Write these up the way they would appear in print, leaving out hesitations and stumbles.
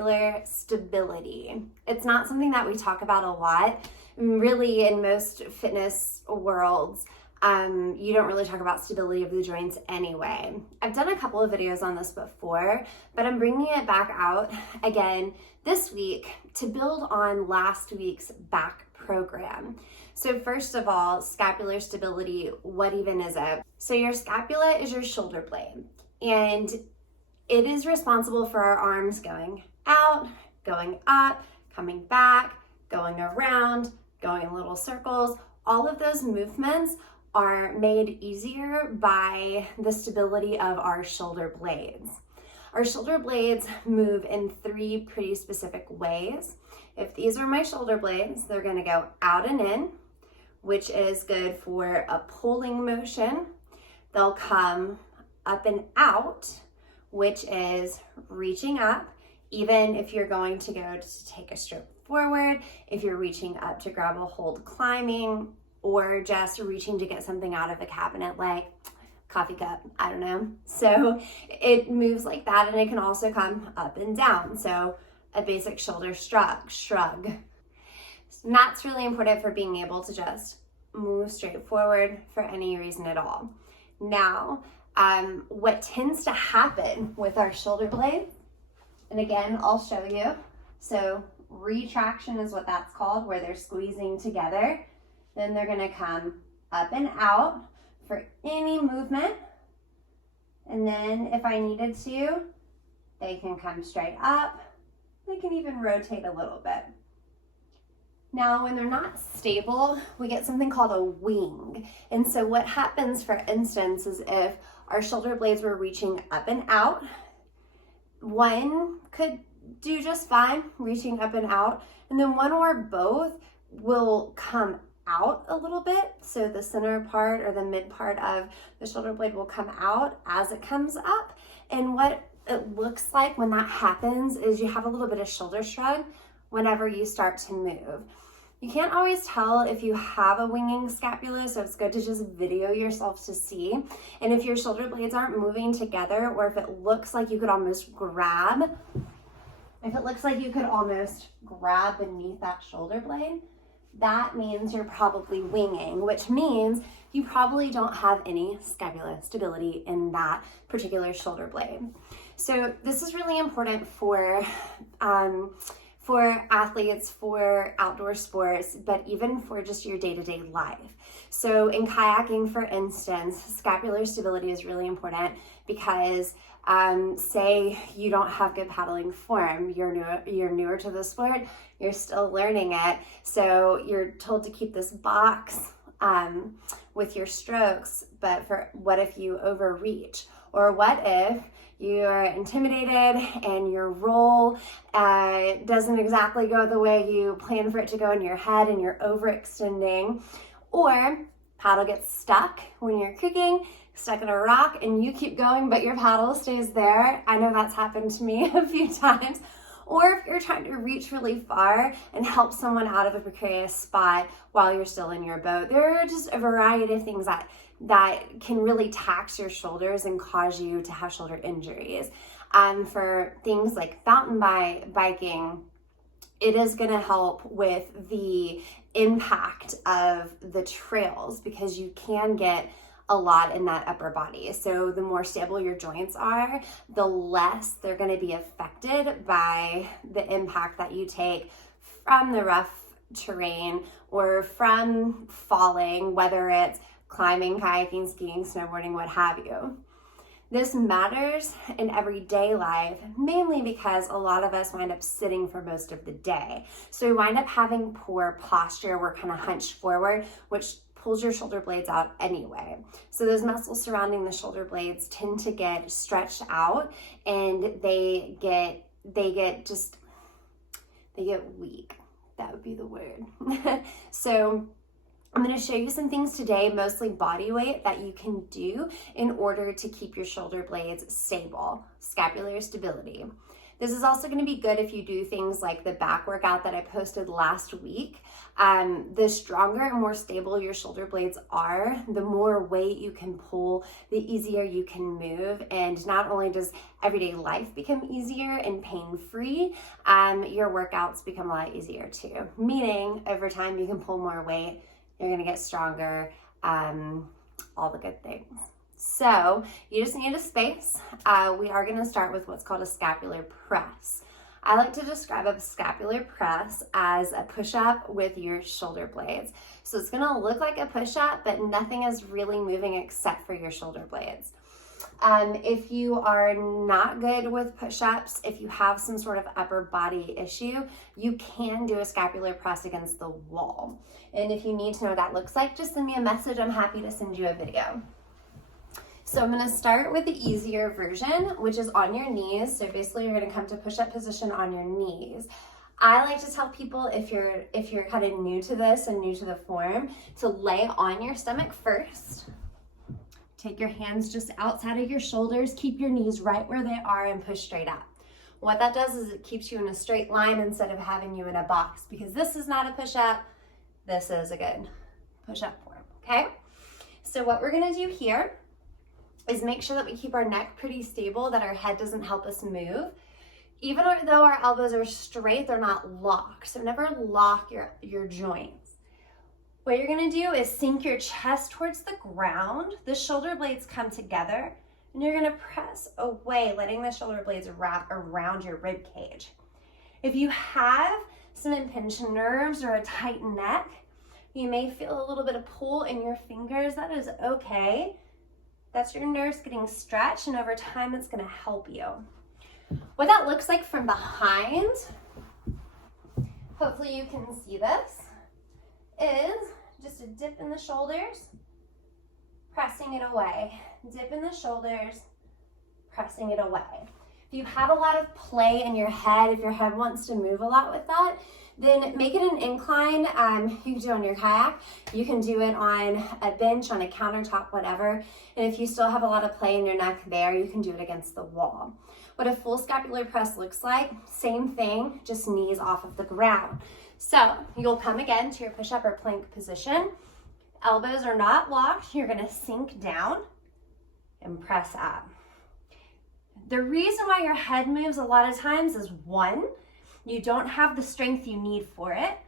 scapular stability. It's not something that we talk about a lot. Really, in most fitness worlds, you don't really talk about stability of the joints anyway. I've done a couple of videos on this before, but I'm bringing it back out again this week to build on last week's back program. So first of all, scapular stability, what even is it? So your scapula is your shoulder blade, and it is responsible for our arms going out, going up, coming back, going around, going in little circles. All of those movements are made easier by the stability of our shoulder blades. Our shoulder blades move in three pretty specific ways. If these are my shoulder blades, they're gonna go out and in, which is good for a pulling motion. They'll come up and out, which is reaching up, even if you're going to go to take a stroke forward, if you're reaching up to grab a hold climbing, or just reaching to get something out of a cabinet like coffee cup, I don't know. So it moves like that, and it can also come up and down. So a basic shoulder shrug. And that's really important for being able to just move straight forward for any reason at all. Now, what tends to happen with our shoulder blade, and again, I'll show you. So retraction is what that's called, where they're squeezing together. Then they're gonna come up and out for any movement. And then if I needed to, they can come straight up. They can even rotate a little bit. Now, when they're not stable, we get something called a wing. And so what happens, for instance, is if our shoulder blades were reaching up and out, one could do just fine, reaching up and out, and then one or both will come out a little bit. So the center part or the mid part of the shoulder blade will come out as it comes up. And what it looks like when that happens is you have a little bit of shoulder shrug whenever you start to move. You can't always tell if you have a winging scapula, so it's good to just video yourself to see. And if your shoulder blades aren't moving together, or if it looks like you could almost grab, beneath that shoulder blade, that means you're probably winging, which means you probably don't have any scapular stability in that particular shoulder blade. So this is really important for athletes, for outdoor sports, but even for just your day-to-day life. So in kayaking, for instance, scapular stability is really important because say you don't have good paddling form, you're newer to the sport, you're still learning it, so you're told to keep this box with your strokes, but what if you overreach? Or what if you're intimidated and your roll doesn't exactly go the way you plan for it to go in your head and you're overextending? Or paddle gets stuck when you're cooking, stuck in a rock, and you keep going but your paddle stays there. I know that's happened to me a few times. Or if you're trying to reach really far and help someone out of a precarious spot while you're still in your boat. There are just a variety of things that can really tax your shoulders and cause you to have shoulder injuries. For things like fountain biking, it is going to help with the impact of the trails because you can get a lot in that upper body. So the more stable your joints are, the less they're going to be affected by the impact that you take from the rough terrain or from falling, whether it's climbing, kayaking, skiing, snowboarding, what have you. This matters in everyday life, mainly because a lot of us wind up sitting for most of the day. So we wind up having poor posture. We're kind of hunched forward, which pulls your shoulder blades out anyway. So those muscles surrounding the shoulder blades tend to get stretched out, and they get weak. That would be the word. So I'm going to show you some things today, mostly body weight, that you can do in order to keep your shoulder blades stable, scapular stability. This is also going to be good if you do things like the back workout that I posted last week. The stronger and more stable your shoulder blades are, the more weight you can pull, the easier you can move. And not only does everyday life become easier and pain-free, your workouts become a lot easier too. Meaning over time you can pull more weight, you're going to get stronger, all the good things. So you just need a space. We are going to start with what's called a scapular press. I like to describe a scapular press as a push-up with your shoulder blades. So it's going to look like a push-up, but nothing is really moving except for your shoulder blades. If you are not good with push-ups, if you have some sort of upper body issue, you can do a scapular press against the wall. And if you need to know what that looks like, just send me a message. I'm happy to send you a video. So I'm going to start with the easier version, which is on your knees. So basically you're going to come to push-up position on your knees. I like to tell people if you're kind of new to this and new to the form, to lay on your stomach first. Take your hands just outside of your shoulders. Keep your knees right where they are and push straight up. What that does is it keeps you in a straight line instead of having you in a box, because this is not a push-up. This is a good push-up form, okay? So what we're going to do here is make sure that we keep our neck pretty stable, that our head doesn't help us move. Even though our elbows are straight, they're not locked. So never lock your joints. What you're gonna do is sink your chest towards the ground. The shoulder blades come together, and you're gonna press away, letting the shoulder blades wrap around your rib cage. If you have some impinged nerves or a tight neck, you may feel a little bit of pull in your fingers. That is okay. That's your nerves getting stretched, and over time it's going to help you. What that looks like from behind, hopefully you can see this, is just a dip in the shoulders, pressing it away. Dip in the shoulders, pressing it away. If you have a lot of play in your head, if your head wants to move a lot with that, then make it an incline. You can do it on your kayak. You can do it on a bench, on a countertop, whatever. And if you still have a lot of play in your neck there, you can do it against the wall. What a full scapular press looks like, same thing, just knees off of the ground. So you'll come again to your push-up or plank position. Elbows are not locked. You're gonna sink down and press up. The reason why your head moves a lot of times is one, you don't have the strength you need for it,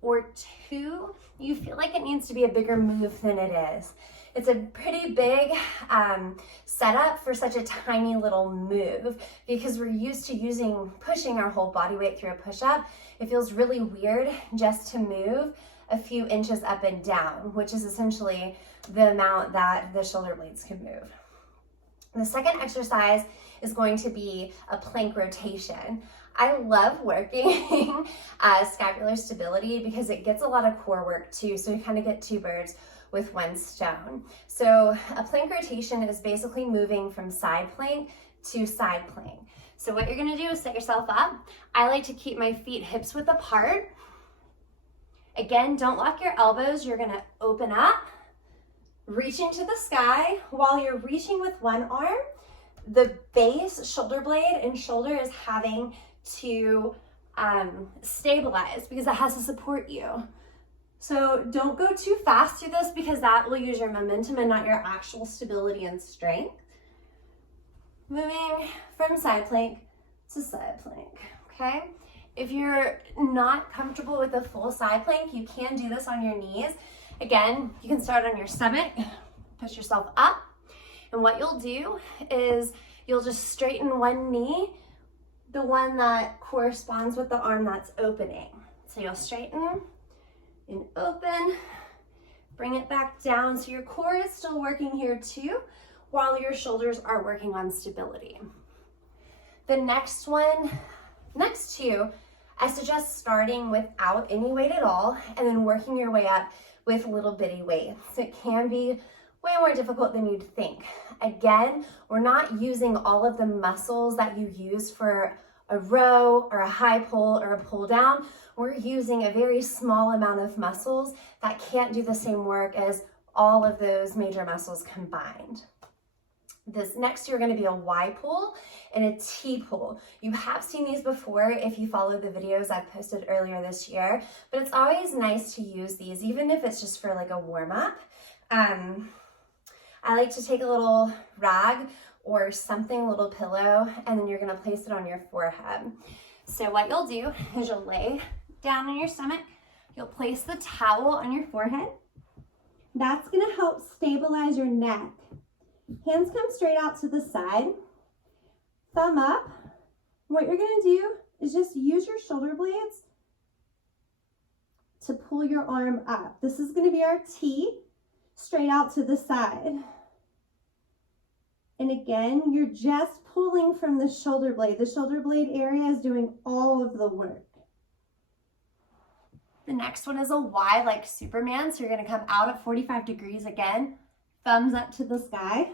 or two, you feel like it needs to be a bigger move than it is. It's a pretty big setup for such a tiny little move, because we're used to pushing our whole body weight through a push-up. It feels really weird just to move a few inches up and down, which is essentially the amount that the shoulder blades can move. The second exercise is going to be a plank rotation. I love working scapular stability because it gets a lot of core work too, so you kind of get two birds with one stone. So a plank rotation is basically moving from side plank to side plank. So what you're gonna do is set yourself up. I like to keep my feet hips width apart. Again, don't lock your elbows. You're gonna open up, reaching to the sky. While you're reaching with one arm, the base, shoulder blade and shoulder is having to stabilize because it has to support you. So don't go too fast through this because that will use your momentum and not your actual stability and strength. Moving from side plank to side plank, okay? If you're not comfortable with a full side plank, you can do this on your knees. Again, you can start on your stomach, push yourself up, and what you'll do is you'll just straighten one knee, the one that corresponds with the arm that's opening. So you'll straighten and open, bring it back down so your core is still working here too, while your shoulders are working on stability. The next two, I suggest starting without any weight at all and then working your way up with little bitty weights. It can be way more difficult than you'd think. Again, we're not using all of the muscles that you use for a row or a high pull or a pull down. We're using a very small amount of muscles that can't do the same work as all of those major muscles combined. This next two are going to be a Y pull and a T pull. You have seen these before if you follow the videos I posted earlier this year, but it's always nice to use these, even if it's just for like a warm-up. I like to take a little rag or something, a little pillow, and then you're going to place it on your forehead. So what you'll do is you'll lay down on your stomach, you'll place the towel on your forehead. That's going to help stabilize your neck. Hands come straight out to the side, thumb up. What you're going to do is just use your shoulder blades to pull your arm up. This is going to be our T, straight out to the side. And again, you're just pulling from the shoulder blade. The shoulder blade area is doing all of the work. The next one is a Y like Superman. So you're going to come out at 45 degrees again, thumbs up to the sky.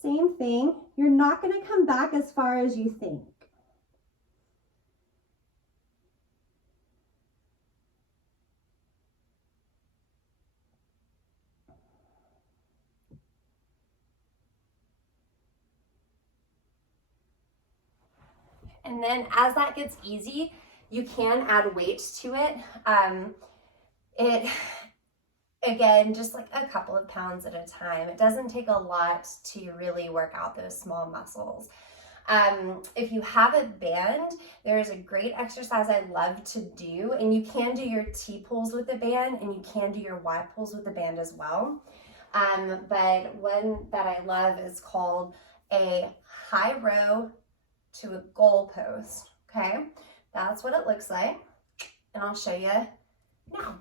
Same thing. You're not going to come back as far as you think. And then as that gets easy, you can add weights to it. Again, just like a couple of pounds at a time. It doesn't take a lot to really work out those small muscles. If you have a band, there is a great exercise I love to do, and you can do your T pulls with the band and you can do your Y pulls with the band as well. But one that I love is called a high row to a goal post. Okay, that's what it looks like, and I'll show you now.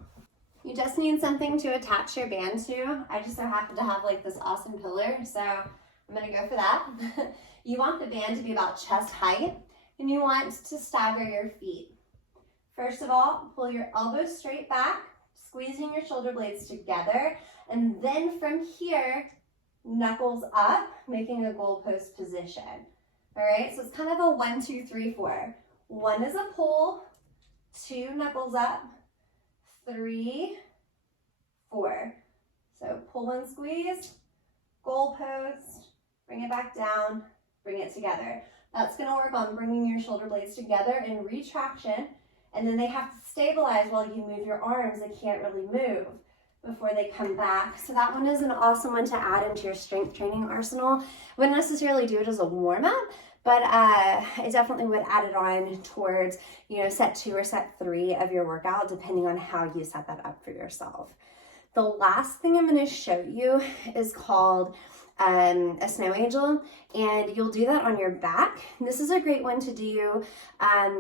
You just need something to attach your band to. I just so happen to have like this awesome pillar, so I'm gonna go for that. You want the band to be about chest height, and you want to stagger your feet. First of all, pull your elbows straight back, squeezing your shoulder blades together, and then from here, knuckles up, making a goal post position. All right, so it's kind of a 1, 2, 3, 4. 1 is a pull, 2 knuckles up, 3, 4. So pull and squeeze, goal post, bring it back down, bring it together. That's going to work on bringing your shoulder blades together in retraction, and then they have to stabilize while you move your arms. They can't really move before they come back. So that one is an awesome one to add into your strength training arsenal. Wouldn't necessarily do it as a warm-up, but I definitely would add it on towards, set 2 or set 3 of your workout, depending on how you set that up for yourself. The last thing I'm going to show you is called a snow angel, and you'll do that on your back. This is a great one to do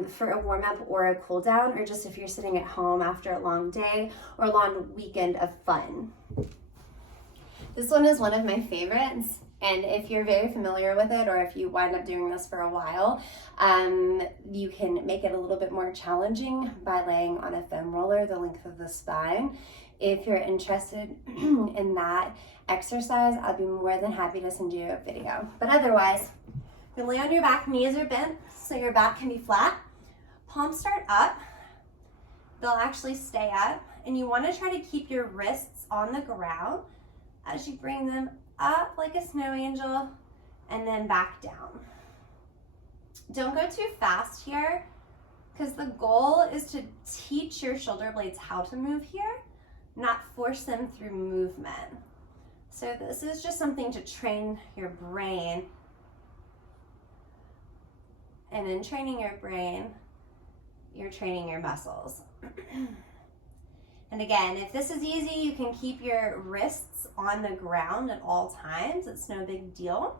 for a warm-up or a cool down, or just if you're sitting at home after a long day or a long weekend of fun. This one is one of my favorites, and if you're very familiar with it, or if you wind up doing this for a while, you can make it a little bit more challenging by laying on a foam roller the length of the spine. If you're interested in that exercise, I'll be more than happy to send you a video. But otherwise, you can lay on your back, knees are bent, so your back can be flat. Palms start up. They'll actually stay up, and you want to try to keep your wrists on the ground as you bring them up like a snow angel and then back down. Don't go too fast here, because the goal is to teach your shoulder blades how to move here, not force them through movement. So this is just something to train your brain. And in training your brain, you're training your muscles. And again, if this is easy, you can keep your wrists on the ground at all times. It's no big deal.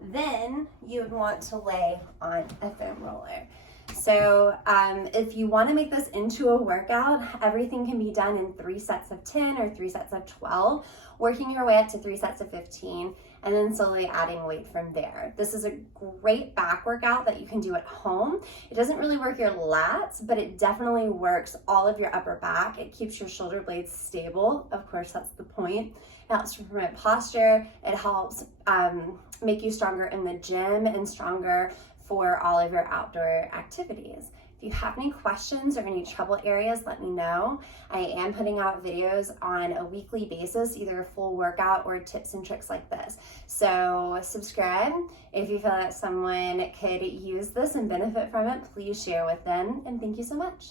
Then you would want to lay on a foam roller. So if you want to make this into a workout, everything can be done in 3 sets of 10 or 3 sets of 12, working your way up to 3 sets of 15, and then slowly adding weight from there. This is a great back workout that you can do at home. It doesn't really work your lats, but it definitely works all of your upper back. It keeps your shoulder blades stable. Of course, that's the point. It helps to promote posture. It helps make you stronger in the gym and stronger for all of your outdoor activities. If If you have any questions or any trouble areas, let me know. I am putting out videos on a weekly basis, either a full workout or tips and tricks like this. So subscribe. If you feel that someone could use this and benefit from it, please share with them. And thank you so much.